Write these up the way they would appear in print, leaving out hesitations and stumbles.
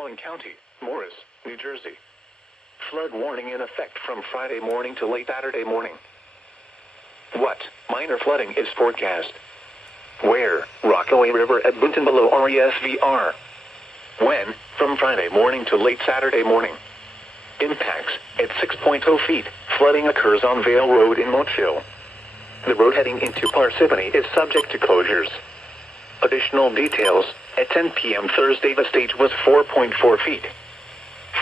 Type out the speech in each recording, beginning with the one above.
following county: Morris, New Jersey. Flood warning in effect from Friday morning to late Saturday morning. What? Minor flooding is forecast. Where? Rockaway River at Boonton below RESVR. When? From Friday morning to late Saturday morning. Impacts: at 6.0 feet, flooding occurs on Vale Road in Moathill. The road heading into Parsippany is subject to closures. Additional details: at 10 p.m. Thursday the stage was 4.4 feet.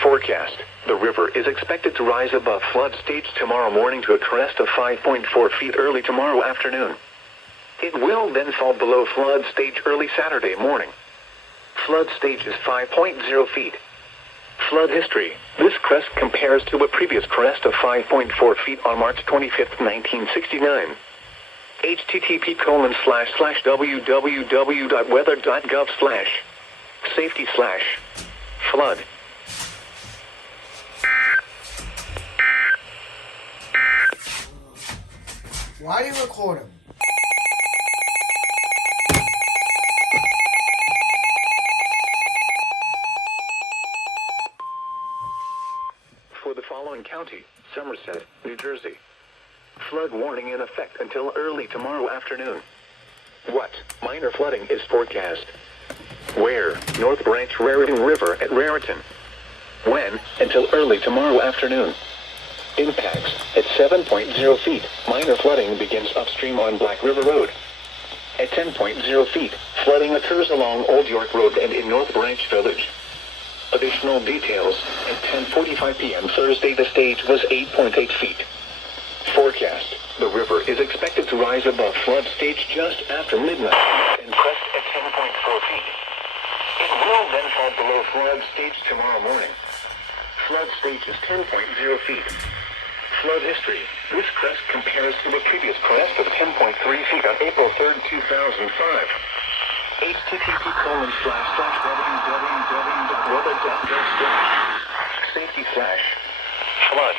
Forecast: the river is expected to rise above flood stage tomorrow morning to a crest of 5.4 feet early tomorrow afternoon. It will then fall below flood stage early Saturday morning. Flood stage is 5.0 feet. Flood history: this crest compares to a previous crest of 5.4 feet on March 25, 1969. http://www.weather.gov/safety/flood. Why do you record him? For the following county: Somerset, New Jersey. Flood warning in effect until early tomorrow afternoon. What? Minor flooding is forecast. Where? North Branch Raritan River at Raritan. When? Until early tomorrow afternoon. Impacts: at 7.0 feet, minor flooding begins upstream on Black River Road. At 10.0 feet, flooding occurs along Old York Road and in North Branch Village. Additional details: at 10:45 p.m. Thursday the stage was 8.8 feet. Forecast: the river is expected to rise above flood stage just after midnight and crest at 10.4 feet. It will then fall below flood stage tomorrow morning. Flood stage is 10.0 feet. Flood history: this crest compares to a previous crest of 10.3 feet on April 3rd, 2005. http://www.weather.gov/safety/flood.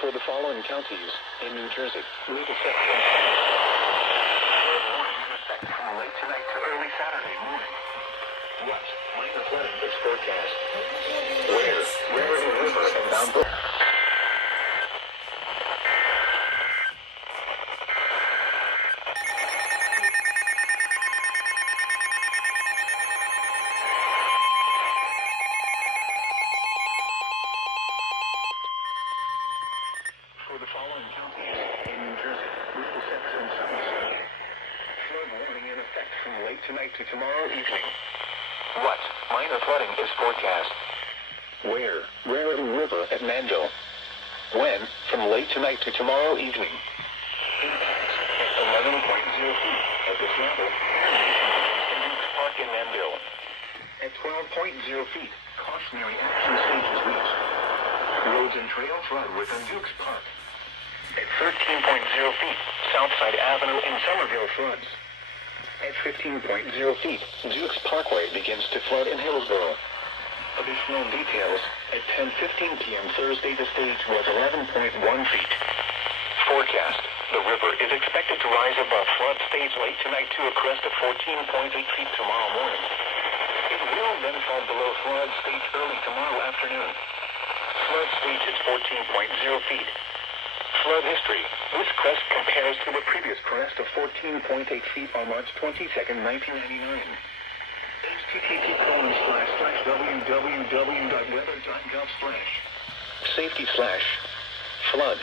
For the following counties: in New Jersey, Middlesex and warning in effect from late tonight to early Saturday morning. What? Minor flooding is forecast. Where? Raritan River and down below. For the following counties: in New Jersey, Middlesex and Somerset. Flood warning in effect from late tonight to tomorrow evening. What? Minor flooding is forecast. Where? Raritan River at Manville. When? From late tonight to tomorrow evening. Impacts: at 11.0 feet at this level. Dukes Park in Manville. At 12.0 feet, cautionary action stage is reached. Roads and trails flood within Dukes Park. At 13.0 feet, Southside Avenue in Somerville floods. At 15.0 feet, Dukes Parkway begins to flood in Hillsborough. Additional details: at 10:15 p.m. Thursday the stage was 11.1 feet. Forecast: the river is expected to rise above flood stage late tonight to a crest of 14.8 feet tomorrow morning. It will then fall below flood stage early tomorrow afternoon. Flood stage is 14.0 feet. Flood history: this crest compares to a previous crest of 14.8 feet on March 22nd, 1999. http://www.weather.gov/safety/flood.